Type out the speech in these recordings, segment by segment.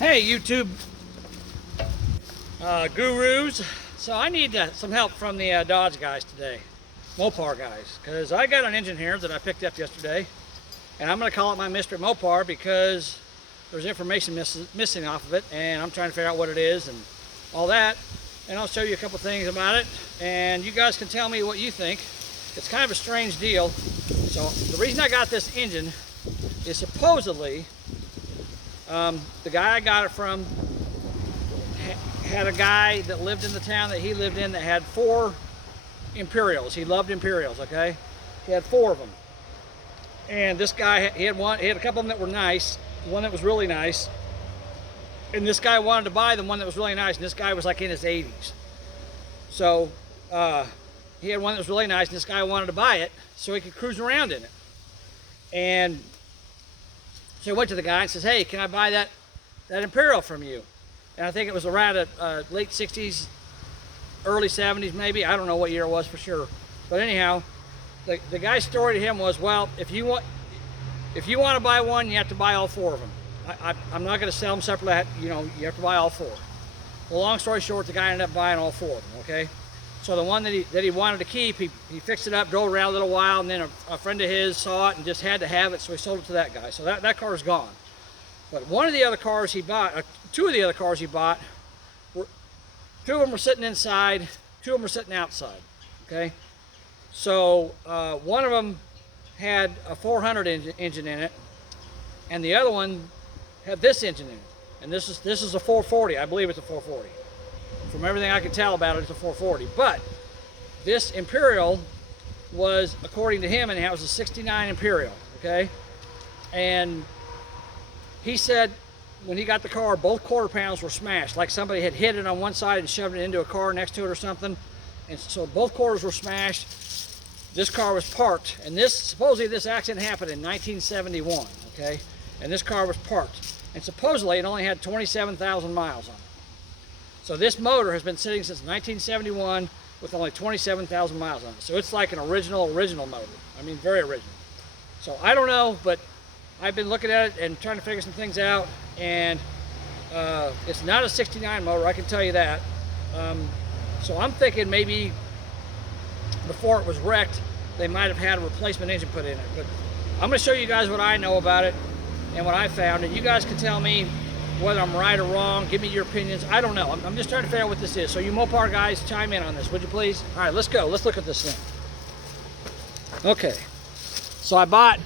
Hey YouTube gurus, so I need some help from the Dodge guys today, Mopar guys, because I got an engine here that I picked up yesterday, and I'm going to call it my mystery Mopar because there's information missing off of it, and I'm trying to figure out what it is and all that, and I'll show you a couple things about it, and you guys can tell me what you think. It's kind of a strange deal. So the reason I got this engine is supposedly the guy I got it from had a guy that lived in the town that he lived in that had 4 Imperials. He loved Imperials, okay? He had 4 of them. And this guy, he had a couple of them that were nice, one that was really nice. And this guy wanted to buy the one that was really nice, and this guy was like in his 80s. So he had one that was really nice, and this guy wanted to buy it so he could cruise around in it. And so he went to the guy and says, hey, can I buy that Imperial from you? And I think it was around late 60s, early 70s maybe. I don't know what year it was for sure. But anyhow, the guy's story to him was, well, if you want to buy one, you have to buy all 4 of them. I'm not going to sell them separately. You know, you have to buy all 4. Well, long story short, the guy ended up buying all 4 of them, okay? So the one that he wanted to keep, he fixed it up, drove around a little while, and then a friend of his saw it and just had to have it, so he sold it to that guy. So that car is gone. But one of the other cars he bought, 2 of the other cars he bought, 2 of them were sitting inside, 2 of them were sitting outside, okay? So one of them had a 400 engine in it, and the other one had this engine in it. And this is a 440, I believe it's a 440. From everything I can tell about it, it's a 440. But this Imperial was, according to him, and it was a 69 Imperial, okay? And he said when he got the car, both quarter panels were smashed, like somebody had hit it on one side and shoved it into a car next to it or something. And so both quarters were smashed. This car was parked, and supposedly this accident happened in 1971, okay? And this car was parked. And supposedly it only had 27,000 miles on it. So this motor has been sitting since 1971 with only 27,000 miles on it. So it's like an original motor. I mean, very original. So I don't know, but I've been looking at it and trying to figure some things out. And it's not a 69 motor, I can tell you that. So I'm thinking maybe before it was wrecked, they might have had a replacement engine put in it. But I'm going to show you guys what I know about it and what I found. And you guys can tell me whether I'm right or wrong. Give me your opinions. I don't know. I'm just trying to figure out what this is. So you Mopar guys, chime in on this, would you please? All right, let's go. Let's look at this thing. Okay. So I bought,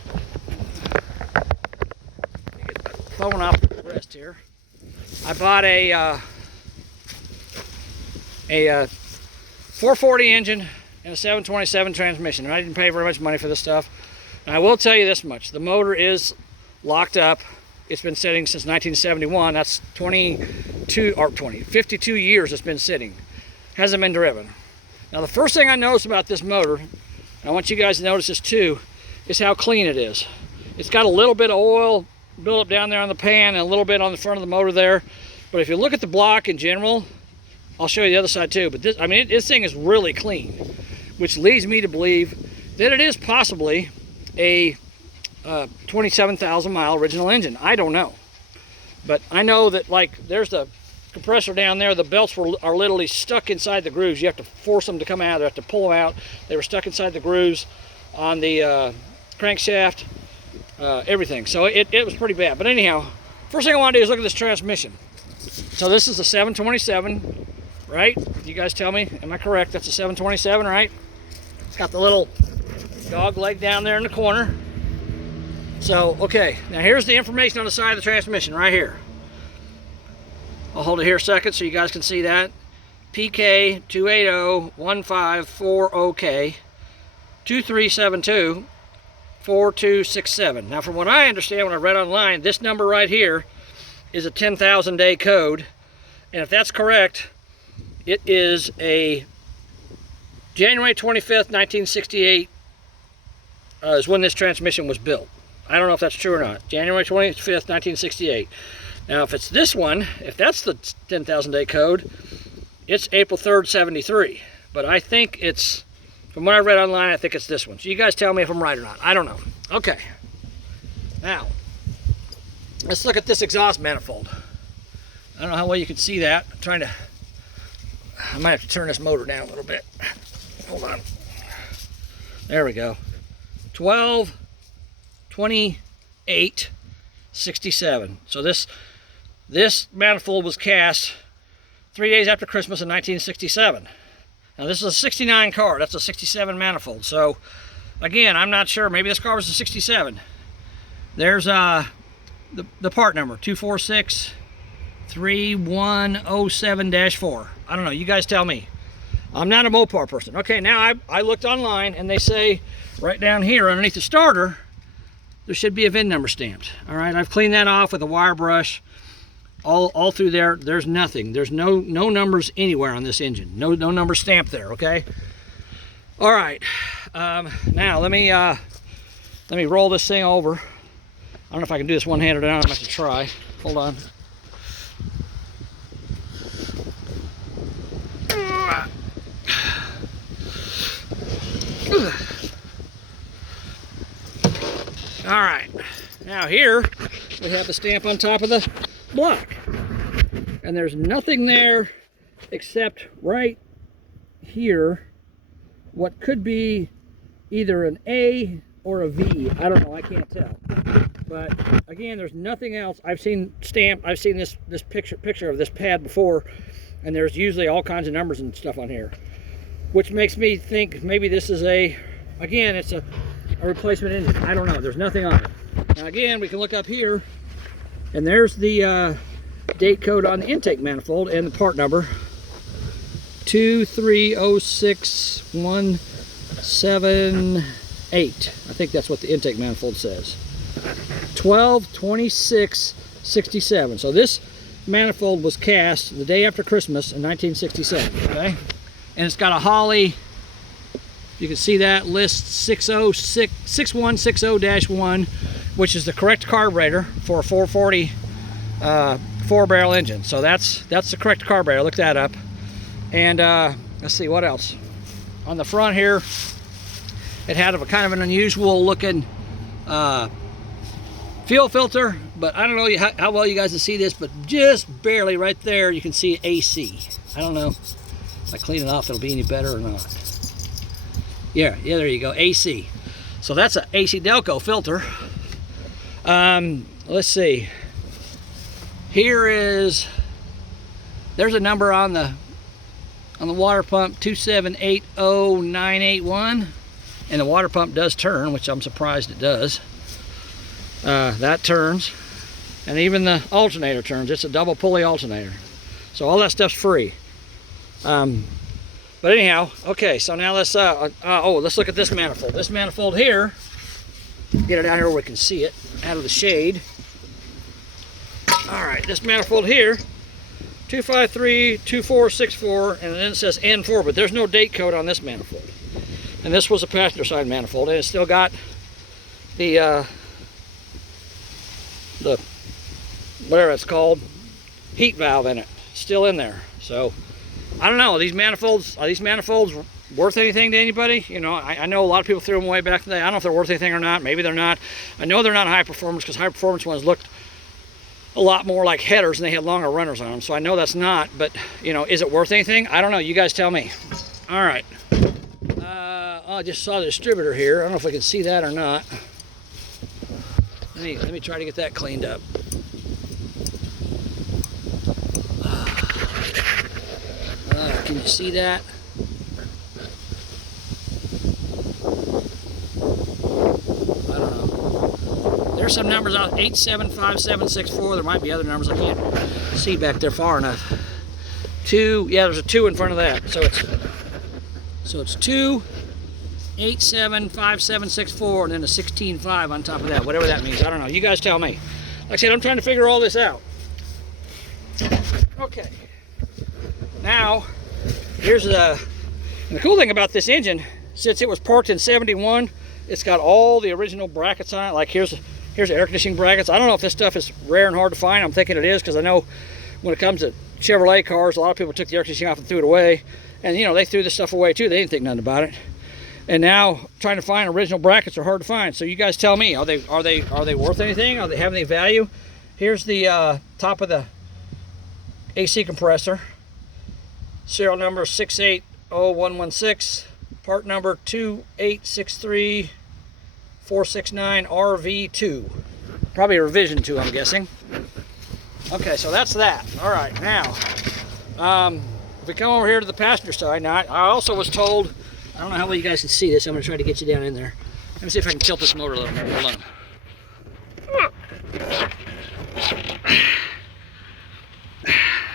get the phone off the wrist here. I bought a 440 engine and a 727 transmission. And I didn't pay very much money for this stuff. And I will tell you this much. The motor is locked up. It's been sitting since 1971. That's 52 years it's been sitting. Hasn't been driven. Now the first thing I noticed about this motor, and I want you guys to notice this too, is how clean it is. It's got a little bit of oil built up down there on the pan and a little bit on the front of the motor there. But if you look at the block in general, I'll show you the other side too, but this thing is really clean, which leads me to believe that it is possibly a 27,000 mile original engine. I don't know, but I know that, like, there's the compressor down there. The belts are literally stuck inside the grooves. You have to force them to come out. You have to pull them out. They were stuck inside the grooves on the crankshaft, everything. So it was pretty bad. But anyhow, first thing I want to do is look at this transmission. So this is a 727, right? You guys tell me, am I correct? That's a 727, right? It's got the little dog leg down there in the corner. So, okay, now here's the information on the side of the transmission right here. I'll hold it here a second so you guys can see that. PK2801540K 23724267. Now from what I understand, when I read online, this number right here is a 10,000 day code. And if that's correct, it is a January 25th, 1968 is when this transmission was built. I don't know if that's true or not. January 25th, 1968. Now, if it's this one, if that's the 10,000 day code, it's April 3rd, 73. But I think it's, from what I read online, I think it's this one. So you guys tell me if I'm right or not. I don't know. Okay. Now, let's look at this exhaust manifold. I don't know how well you can see that. I'm trying to, I might have to turn this motor down a little bit. Hold on. There we go. 12, 28, 67. So this manifold was cast 3 days after Christmas in 1967. Now this is a 69 car. That's a 67 manifold. So again, I'm not sure. Maybe this car was a 67. There's the part number 246-3107-4. I don't know. You guys tell me. I'm not a Mopar person. Okay, now I looked online and they say right down here underneath the starter there should be a VIN number stamped. All right, I've cleaned that off with a wire brush. All through there, there's nothing. There's no numbers anywhere on this engine. No number stamped there. Okay. All right. Now let me roll this thing over. I don't know if I can do this one-handed or not. I'm gonna have to try. Hold on. All right. Now here we have the stamp on top of the block, and there's nothing there except right here what could be either an A or a V. I don't know, I can't tell, but again, there's nothing else. I've seen this picture of this pad before, and there's usually all kinds of numbers and stuff on here, which makes me think maybe this is again, it's a replacement engine. I don't know. There's nothing on it. Now again, we can look up here, and there's the date code on the intake manifold and the part number 2306178. I think that's what the intake manifold says. 12/26/67. So this manifold was cast the day after Christmas in 1967. Okay, and it's got a Holley. You can see that list 6160-1, which is the correct carburetor for a 440 4-barrel engine. So that's the correct carburetor. Look that up. And let's see what else. On the front here, it had a kind of an unusual looking fuel filter, but I don't know how well you guys can see this, but just barely right there you can see AC. I don't know if I clean it off it'll be any better or not. Yeah, there you go, AC. So that's an AC Delco filter. Let's see. There's a number on the water pump, 2780981, and the water pump does turn, which I'm surprised it does. That turns, and even the alternator turns. It's a double pulley alternator, so all that stuff's free. But anyhow, okay, so now let's let's look at this manifold. This manifold here, get it out here where we can see it, out of the shade. All right, this manifold here, 2532464, and then it says N4, but there's no date code on this manifold. And this was a passenger side manifold, and it's still got the whatever it's called, heat valve in it, still in there. So I don't know, are these manifolds worth anything to anybody? You know, I know a lot of people threw them away back in the day. I don't know if they're worth anything or not. Maybe they're not. I know they're not high performance, because high performance ones looked a lot more like headers and they had longer runners on them. So I know that's not, but you know, is it worth anything? I don't know. You guys tell me. All right. I just saw the distributor here. I don't know if I can see that or not. Let me try to get that cleaned up. Can you see that? I don't know. There's some numbers out, 875764. There might be other numbers I can't see back there far enough. There's a 2 in front of that. So it's 2875764 and then a 165 on top of that. Whatever that means. I don't know. You guys tell me. Like I said, I'm trying to figure all this out. Okay. Now, here's the cool thing about this engine, since it was parked in 71, it's got all the original brackets on it. Like here's the air conditioning brackets. I don't know if this stuff is rare and hard to find. I'm thinking it is, because I know when it comes to Chevrolet cars, a lot of people took the air conditioning off and threw it away. And you know, they threw this stuff away too. They didn't think nothing about it. And now trying to find original brackets are hard to find. So you guys tell me, are they worth anything? Are they have any value? Here's the top of the AC compressor. Serial number 680116. Part number 2863469RV2. Probably a revision 2, I'm guessing. Okay, so that's that. All right, now, if we come over here to the passenger side, now I also was told, I don't know how well you guys can see this. I'm going to try to get you down in there. Let me see if I can tilt this motor a little more. Hold on.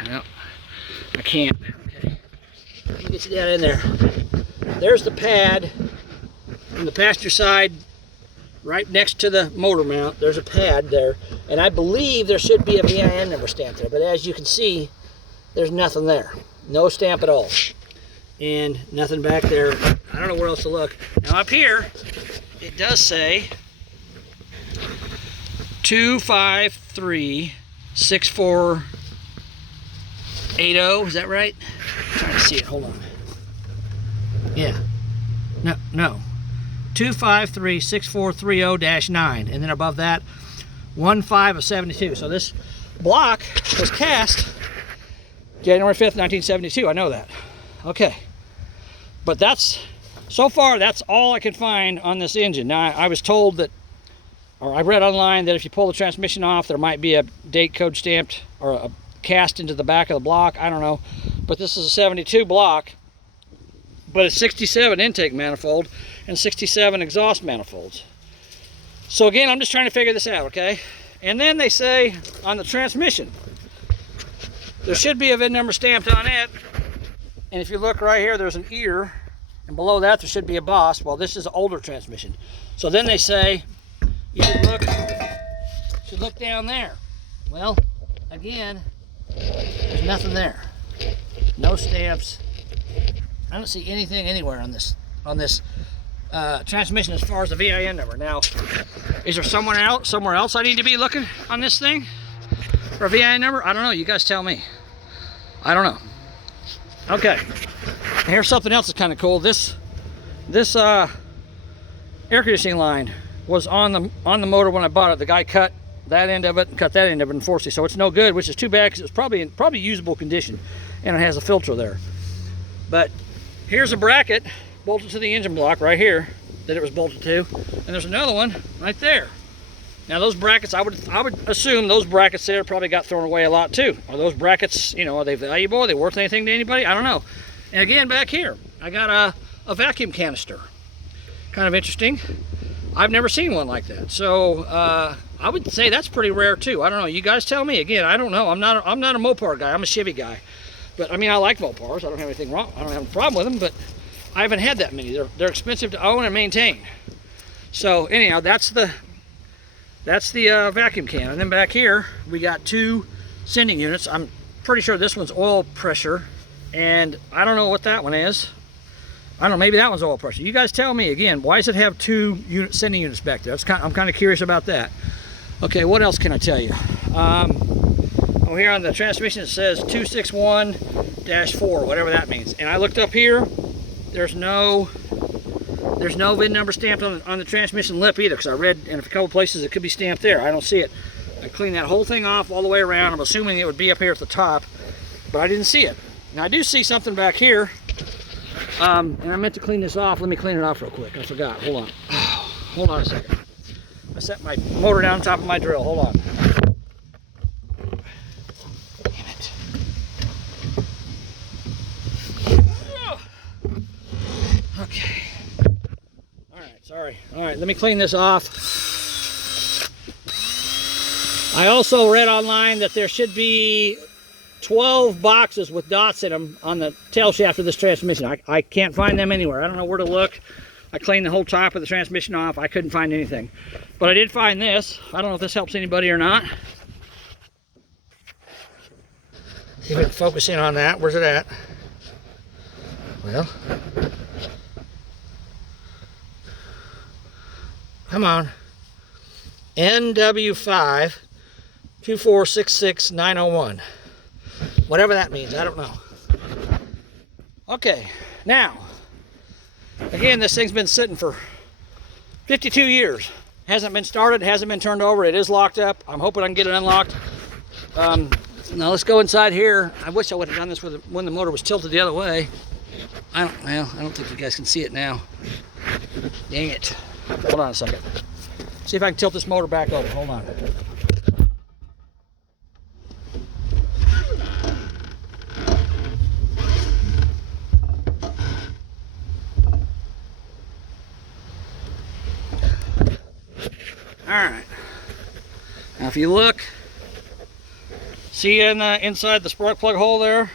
No, I can't. Okay. Let me get you down in there. There's the pad on the passenger side, right next to the motor mount. There's a pad there, and I believe there should be a VIN number stamp there, but as you can see, there's nothing there. No stamp at all. And nothing back there. I don't know where else to look. Now up here, it does say 2536480. Is that right? I'm trying to see it. Hold on. Yeah. No. 2536430-9, and then above that 15 of 72. So this block was cast January 5th, 1972. I know that. Okay. But so far that's all I can find on this engine. Now I was told that, or I read online that if you pull the transmission off, there might be a date code stamped or a cast into the back of the block. I don't know. But this is a 72 block, but it's 67 intake manifold and 67 exhaust manifolds. So again, I'm just trying to figure this out, okay? And then they say on the transmission, there should be a VIN number stamped on it. And if you look right here, there's an ear, and below that there should be a boss. Well, this is an older transmission. So then they say you should look down there. Well, again, there's nothing there. No stamps. I don't see anything anywhere on this transmission as far as the VIN number. Now, is there somewhere else I need to be looking on this thing for a VIN number? I don't know. You guys tell me. I don't know. Okay. Here's something else that's kind of cool. This air conditioning line was on the motor when I bought it. The guy cut that end of it and cut that end of it, unfortunately. So it's no good, which is too bad because it's probably usable condition, and it has a filter there. But here's a bracket bolted to the engine block right here that it was bolted to, and there's another one right there. Now those brackets, I would assume those brackets there probably got thrown away a lot too. Are those brackets, are they valuable? Are they worth anything to anybody? I don't know. And again, back here, I got a vacuum canister. Kind of interesting. I've never seen one like that. So I would say that's pretty rare too. I don't know. You guys tell me. Again, I don't know. I'm not a Mopar guy. I'm a Chevy guy. But I mean, I like Mopars. I don't have anything wrong. I don't have a problem with them. But I haven't had that many. They're expensive to own and maintain. So anyhow, that's the vacuum can. And then back here, we got two sending units. I'm pretty sure this one's oil pressure, and I don't know what that one is. I don't know, maybe that one's oil pressure. You guys tell me again, why does it have two sending units back there? I'm kind of curious about that. Okay, what else can I tell you? Oh, here on the transmission it says 261-4, whatever that means. And I looked up here, there's no VIN number stamped on the transmission lip either, because I read in a couple places it could be stamped there. I don't see it. I cleaned that whole thing off all the way around. I'm assuming it would be up here at the top, but I didn't see it. Now I do see something back here, and I meant to clean this off. Let me clean it off real quick. I forgot. Hold on. Hold on a second. I set my motor down on top of my drill. Hold on. Damn it. Okay. Sorry. All right, let me clean this off. I also read online that there should be 12 boxes with dots in them on the tail shaft of this transmission. I can't find them anywhere. I don't know where to look. I cleaned the whole top of the transmission off. I couldn't find anything. But I did find this. I don't know if this helps anybody or not. See if we can focus in on that. Where's it at? Well, come on. NW5 2466901. Whatever that means, I don't know. Okay, now, again, this thing's been sitting for 52 years. Hasn't been started, hasn't been turned over. It is locked up. I'm hoping I can get it unlocked. Now let's go inside here. I wish I would have done this when the motor was tilted the other way. Well, I don't think you guys can see it now. Dang it. Hold on a second. See if I can tilt this motor back over. Hold on. Alright. Now if you look, see inside the spark plug hole there?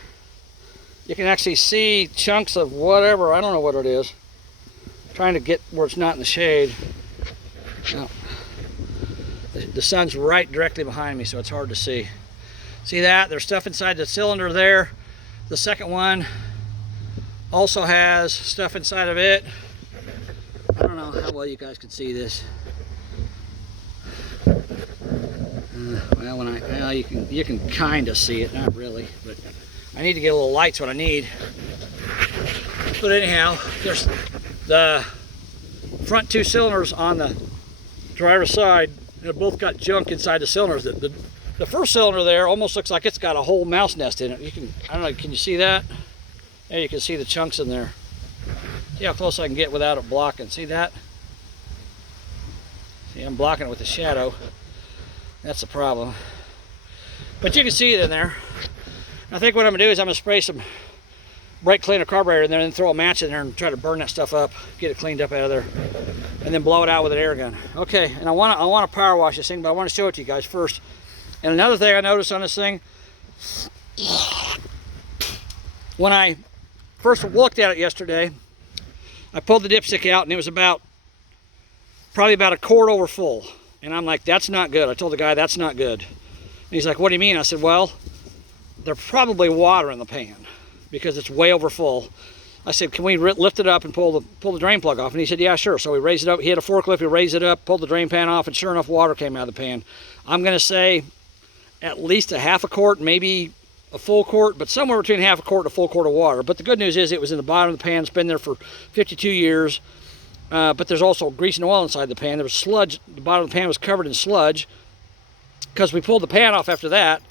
You can actually see chunks of whatever, I don't know what it is. I'm trying to get where it's not in the shade. No. The sun's right directly behind me, so it's hard to see. See that? There's stuff inside the cylinder there. The second one also has stuff inside of it. I don't know how well you guys can see this. Well, you can kind of see it, not really, but I need to get a little light's what I need. But anyhow, there's the front two cylinders on the driver's side. They've both got junk inside the cylinders. The first cylinder there almost looks like it's got a whole mouse nest in it. I don't know, can you see that? Yeah, you can see the chunks in there. See how close I can get without it blocking. See that? See, I'm blocking it with the shadow. That's the problem. But you can see it in there. I think what I'm gonna do is I'm gonna spray some brake cleaner carburetor in there and then throw a match in there and try to burn that stuff up, get it cleaned up out of there, and then blow it out with an air gun. Okay, and I want to power wash this thing, but I want to show it to you guys first. And another thing I noticed on this thing, when I first looked at it yesterday, I pulled the dipstick out and it was probably about a quart over full. And I'm like, that's not good. I told the guy, that's not good. And he's like, what do you mean? I said, well, there's probably water in the pan because it's way over full. I said, can we lift it up and pull the drain plug off? And he said, yeah, sure. So we raised it up. He had a forklift. We raised it up, pulled the drain pan off, and sure enough, water came out of the pan. I'm going to say at least a half a quart, maybe a full quart, but somewhere between half a quart and a full quart of water. But the good news is it was in the bottom of the pan. It's been there for 52 years. But there's also grease and oil inside the pan. There was sludge. The bottom of the pan was covered in sludge because we pulled the pan off after that.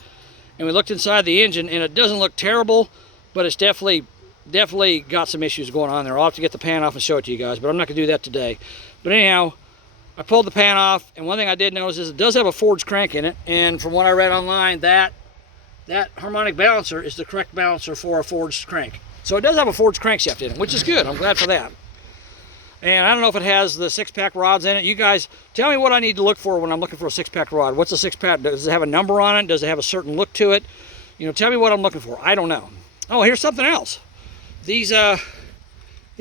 And we looked inside the engine, and it doesn't look terrible, but it's definitely got some issues going on there. I'll have to get the pan off and show it to you guys, but I'm not going to do that today. But anyhow, I pulled the pan off, and one thing I did notice is it does have a forged crank in it, and from what I read online, that harmonic balancer is the correct balancer for a forged crank. So it does have a forged crankshaft in it, which is good. I'm glad for that. And I don't know if it has the 6-pack rods in it. You guys, tell me what I need to look for when I'm looking for a 6-pack rod. What's a 6-pack? Does it have a number on it? Does it have a certain look to it? You know, tell me what I'm looking for. I don't know. Oh, here's something else. These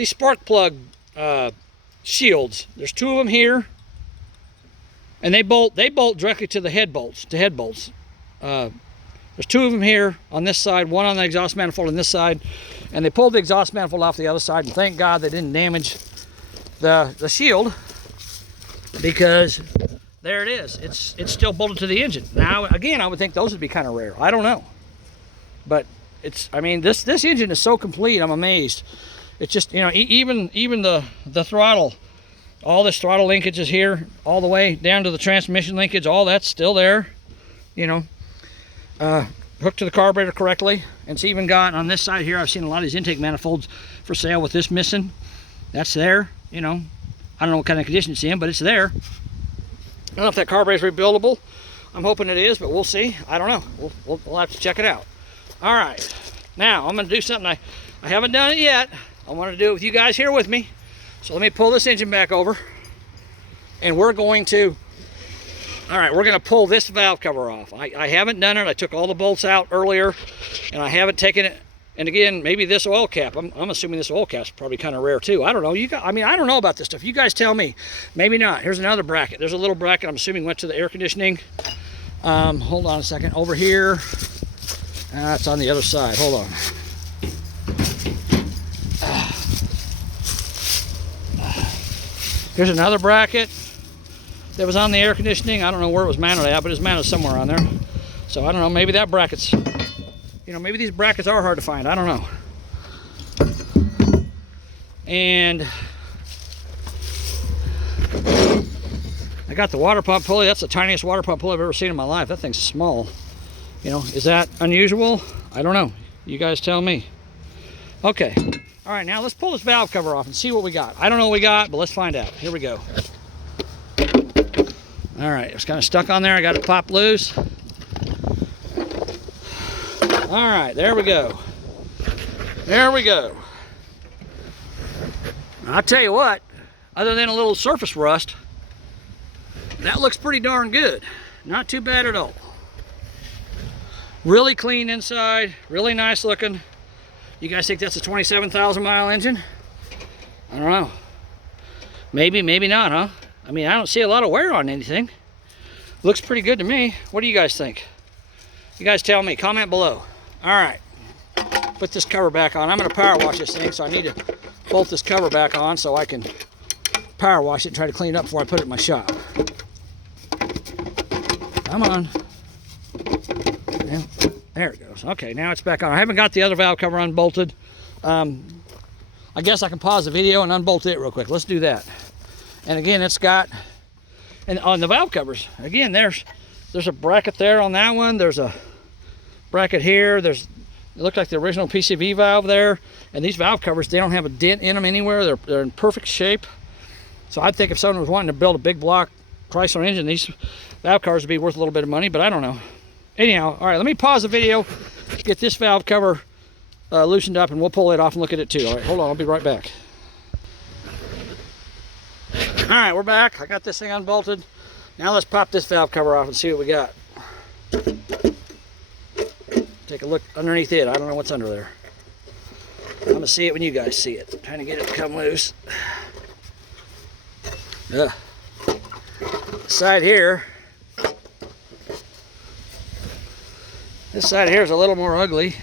spark plug shields. There's 2 of them here, and they bolt directly to the head bolts. There's 2 of them here on this side, one on the exhaust manifold on this side, and they pulled the exhaust manifold off the other side. And thank God they didn't damage the shield, because there it is. It's still bolted to the engine. Now again, I would think those would be kind of rare. I don't know, but I mean, this engine is so complete. I'm amazed. It's just, you know, even the throttle, all this throttle linkage is here, all the way down to the transmission linkage. All that's still there. You know, hooked to the carburetor correctly. And it's even got on this side here. I've seen a lot of these intake manifolds for sale with this missing. That's there. You know, I don't know what kind of condition it's in, but it's there. I don't know if that carburetor is rebuildable. I'm hoping it is, but we'll see. I don't know. We'll have to check it out. All right, now I'm going to do something I haven't done it yet. I want to do it with you guys here with me. So let me pull this engine back over, and we're going to pull this valve cover off. I haven't done it. I took all the bolts out earlier, and I haven't taken it. And again, maybe this oil cap. I'm assuming this oil cap's probably kind of rare too. I don't know. I mean, I don't know about this stuff. You guys tell me. Maybe not. Here's another bracket. There's a little bracket. I'm assuming went to the air conditioning. Hold on a second. Over here. It's on the other side. Hold on. Here's another bracket that was on the air conditioning. I don't know where it was mounted at, but it's mounted somewhere on there. So I don't know. Maybe that bracket's, you know, maybe these brackets are hard to find. I don't know. And I got the water pump pulley. That's the tiniest water pump pulley I've ever seen in my life. That thing's small. You know, is that unusual? I don't know. You guys tell me. Okay. All right, now let's pull this valve cover off and see what we got. I don't know what we got, but let's find out. Here we go. All right, it's kind of stuck on there. I got it popped loose. All right, there we go. There we go. I'll tell you what, other than a little surface rust, that looks pretty darn good. Not too bad at all. Really clean inside, really nice looking. You guys think that's a 27,000 mile engine? I don't know. Maybe, maybe not, huh? I mean, I don't see a lot of wear on anything. Looks pretty good to me. What do you guys think? You guys tell me, comment below. All right, put this cover back on. I'm gonna power wash this thing, so I need to bolt this cover back on so I can power wash it and try to clean it up before I put it in my shop. Come on. There it goes. Okay, now it's back on. I haven't got the other valve cover unbolted. I guess I can pause the video and unbolt it real quick. Let's do that. And again, it's got, and on the valve covers, again, there's a bracket there on that one. There's a bracket here. It looked like the original PCV valve there. And these valve covers, they don't have a dent in them anywhere. They're in perfect shape. So I think if someone was wanting to build a big block Chrysler engine, these valve covers would be worth a little bit of money, but I don't know. Anyhow, all right, let me pause the video, get this valve cover loosened up, and we'll pull it off and look at it too. All right, hold on, I'll be right back. All right, we're back. I got this thing unbolted. Now let's pop this valve cover off and see what we got. Take a look underneath it. I don't know what's under there. I'm gonna see it when you guys see it. I'm trying to get it to come loose. This side here. This side here is a little more ugly.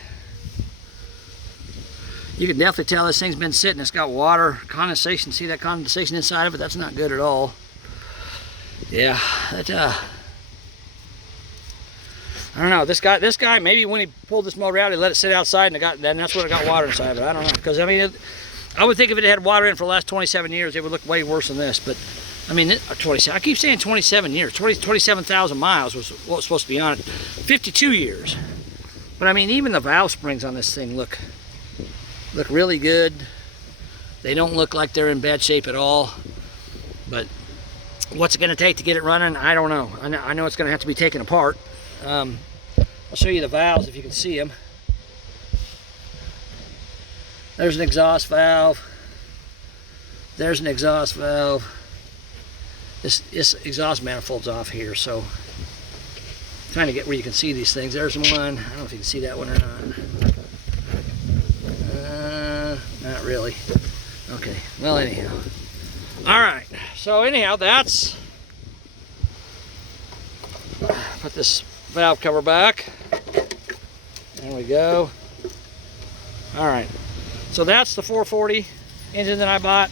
You can definitely tell this thing's been sitting. It's got water, condensation. See that condensation inside of it? That's not good at all. Yeah, that, I don't know. This guy, maybe when he pulled this motor out, he let it sit outside, and that's when it got water inside of it. I don't know, because I mean, I would think if it had water in for the last 27 years, it would look way worse than this. But I mean, 27. I keep saying 27 years. 27,000 miles was what was supposed to be on it. 52 years. But I mean, even the valve springs on this thing look really good. They don't look like they're in bad shape at all. But what's it going to take to get it running? I don't know. I know it's going to have to be taken apart. I'll show you the valves if you can see them. There's an exhaust valve. There's an exhaust valve. This exhaust manifold's off here, so I'm trying to get where you can see these things. There's one. I don't know if you can see that one or not. Not really. Okay, well anyhow. All right, so anyhow, that's, put this valve cover back. There we go. All right, so that's the 440 engine that I bought.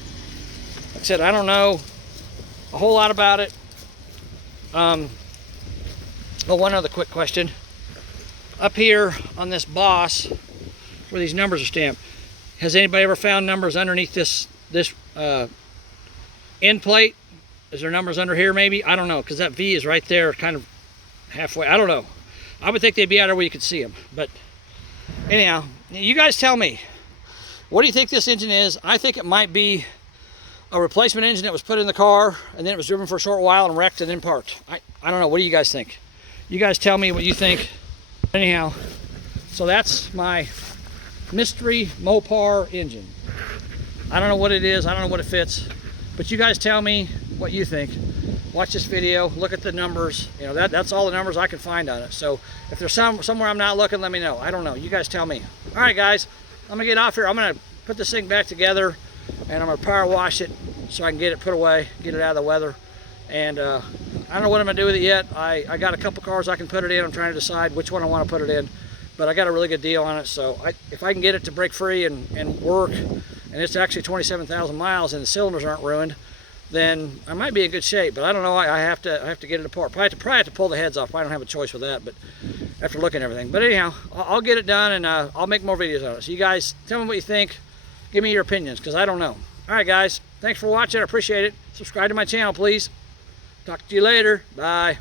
Like I said, I don't know a whole lot about it. Oh, one other quick question. Up here on this boss, where these numbers are stamped, has anybody ever found numbers underneath this end plate? Is there numbers under here maybe? I don't know, because that V is right there, kind of halfway. I don't know. I would think they'd be out there where you could see them. But anyhow, you guys tell me. What do you think this engine is? I think it might be a replacement engine that was put in the car and then it was driven for a short while and wrecked and then parked. I don't know. What do you guys think? You guys tell me what you think. Anyhow, so that's my mystery Mopar engine. I don't know what it is. I don't know what it fits. But you guys tell me what you think. Watch this video. Look at the numbers. You know, that's all the numbers I can find on it. So if there's somewhere I'm not looking, let me know. I don't know. You guys tell me. All right, guys. I'm going to get off here. I'm going to put this thing back together. And I'm going to power wash it so I can get it put away, get it out of the weather. And I don't know what I'm going to do with it yet. I got a couple cars I can put it in. I'm trying to decide which one I want to put it in. But I got a really good deal on it. So if I can get it to break free and work, and it's actually 27,000 miles and the cylinders aren't ruined, then I might be in good shape. But I don't know. I have to get it apart. Probably have to pull the heads off. I don't have a choice with that. But after looking at everything. But anyhow, I'll get it done and I'll make more videos on it. So you guys tell me what you think. Give me your opinions, because I don't know. All right, guys. Thanks for watching. I appreciate it. Subscribe to my channel, please. Talk to you later. Bye.